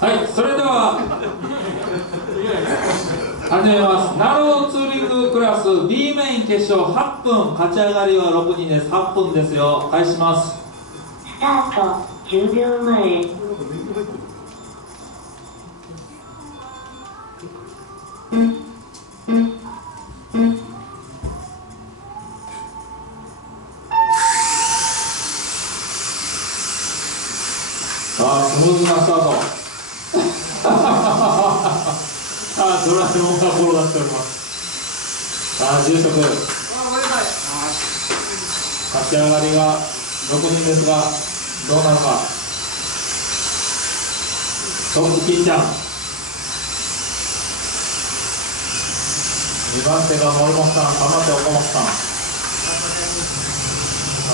はい、それでは始めます。ナローツーリングクラス B メイン決勝8分、勝ち上がりは6人です。8分ですよ。開始します。スタート10秒前。さあ、スムーズなスタート。ドラえもんが転がっております。さあ、住職勝ち上がりが6人ですが、どうなるか。トップ金ちゃん、2番手が森本さん、3番手岡本さん。さ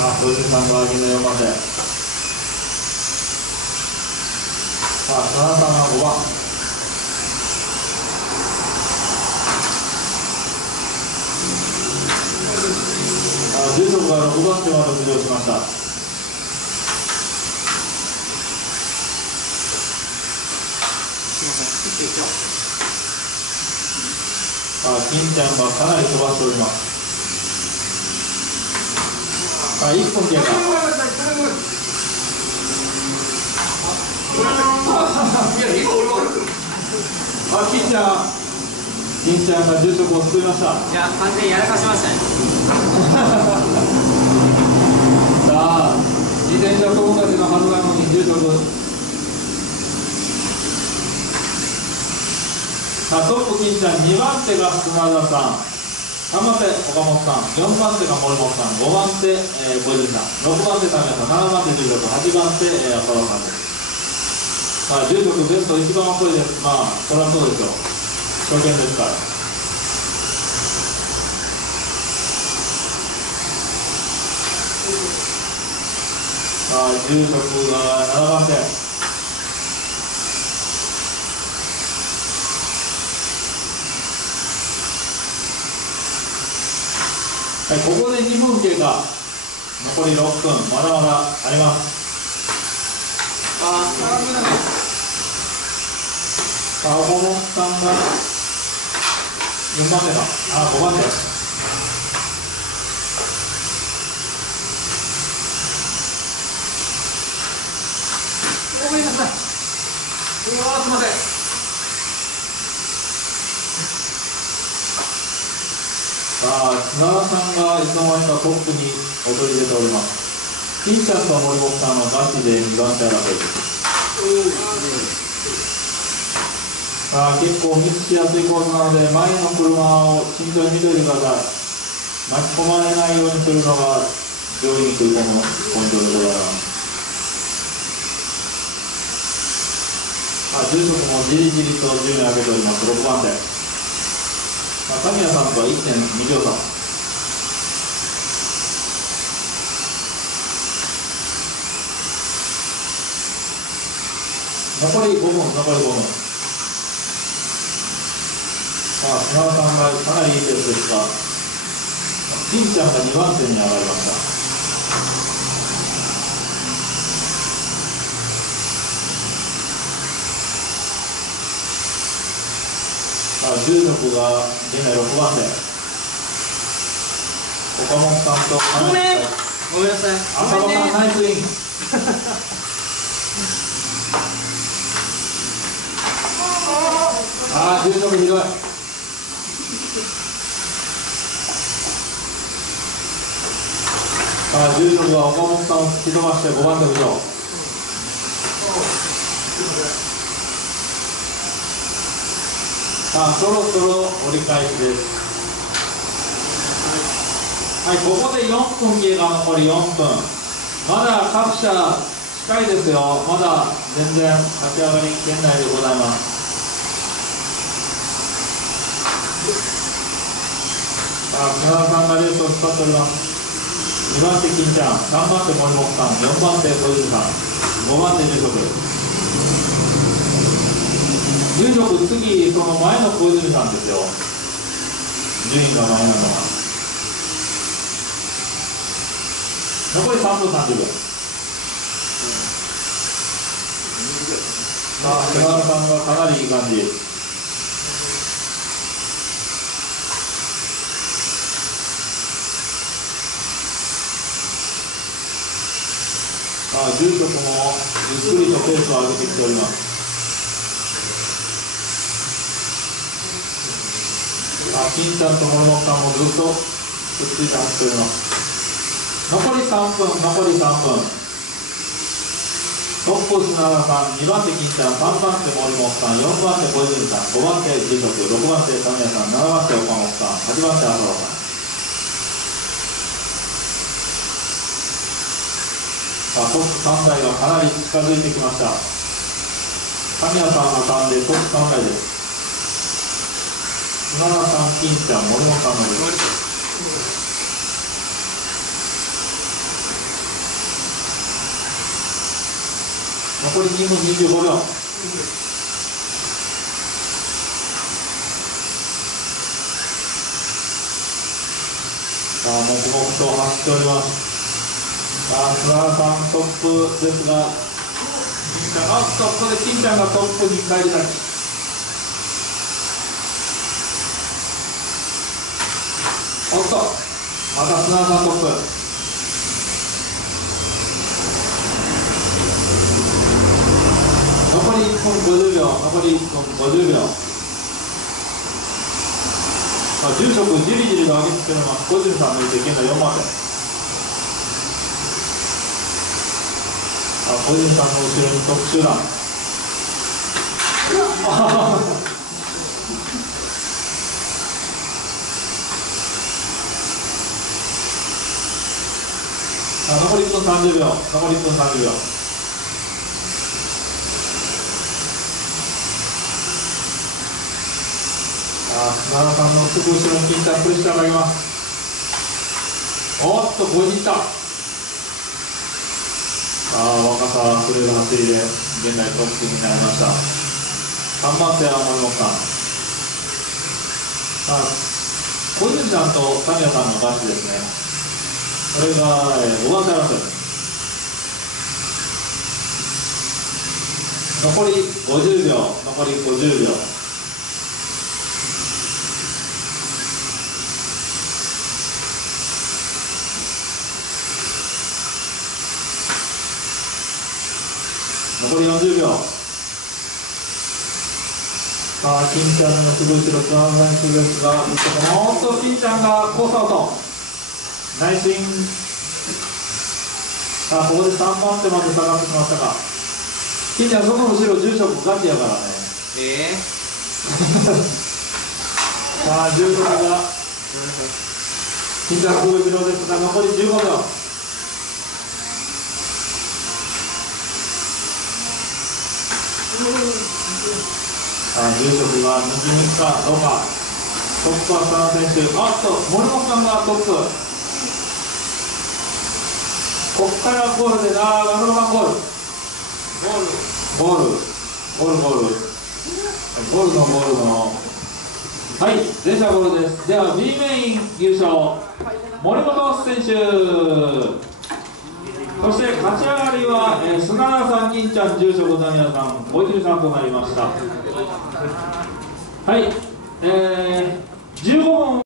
あ、小泉さんが銀の4番手。さあ、砂田さんが5番。住職が6番手まで浮上しました。金ちゃんがかなり飛ばしております。1分経過。金ちゃんが住職を救いました。いや、完全にやらかしましたね。さあ、自転車友達のはずなのに住職。さあ、トップ金ちゃん、2番手が砂田さん、3番手岡本さん、4番手が森本さん、5番手、小泉さん、6番手民谷さん、7番手住職、8番手、浅田さんです。さあ、住職ベスト一番遅いです。まあ、そりゃそうですよ。初見ですから。さあ、住職が7番手。はい、ここで2分経過。残り6分、まだまだあります。さあ、岡本さんが4番手か。5番手。ごめんなさい。すみません。さあ、砂田さんがいつの間にかトップに躍り出ております。金ちゃんと森本さんのガチで2番手争いです。さあ、結構ミスしやすいコースなので、前の車を慎重に見ておいてください。巻き込まれないようにするのが上位に食い込むポイントでございます。住職もじりじりと順位を上げております。6番手。神谷さんとは 1.2 秒差。残り5分。砂田さんがかなりいいペースですが、金ちゃんが2番手に上がりました。住職が現在6番手。岡本さんとごめんなさい。浅田さんナイスイン。住職ひどい。住職は岡本さんを突き飛ばして5番手浮上。そろそろ折り返しです。はい、ここで4分経過、残り4分。まだ各社近いですよ。まだ全然勝ち上がり圏内でございます。砂田さんがレースを引っ張っております。2番手金ちゃん、3番手森本さん、4番手小泉さん、5番手住職。住職、次、その前の小泉さんですよ。順位が前なのは。残り3分30秒。さあ菅原さんがかなりいい感じ。住職もゆっくりとペースを上げてきております。金ちゃんと森本さんもずっとくっついて走っております。残り3分、残り3分。トップ菅原さん、2番手金ちゃん、3番手森本さん、4番手小泉さん、5番手住職、6番手神谷さん、7番手岡本さん、8番手浅田さん。トップ3台がかなり近づいてきました。神谷さん挟んでトップ3台です。菅原さん、金ちゃん、森本さんのです。残り2分25秒。黙々と走っております。菅原さんトップですが、ここで金ちゃんがトップに返り咲き。おっと、また菅原さんトップ。残り1分50秒、残り1分50秒。住職じりじりと上げつけます。小泉さん抜いて現在4番手。小泉さんの後ろにトップ集団。残り1分30秒、残り1分30秒。菅原さんのすぐ後ろに金ちゃんプレッシャーがあります。おっと、5人いった。若さあふれる走りで現在トップになりました。3番手は森本さん。小泉さんと神谷さんのバッチですね。これが、5番手争いです。残り50秒、残り50秒。残り40秒。金ちゃんのすぐ後ろ、菅原さんにすぐですが、おっと、金ちゃんがコースアウト。ナイスイン。ここで3番手まで下がってきましたが、金ちゃん、その後ろ、住職ガチやからね。住職が、金ちゃんすぐ後ろですが、残り15秒。住職が右に行くかどうか。トップは佐野選手。森本さんがトップ。ここからゴールで丸山ゴール。ゴールの。はい、全車ゴールです。では B メイン優勝、森本選手。そして勝ち上がりは、菅原さん、金ちゃん、住職、神谷さん、小泉さんとなりました。はい、15分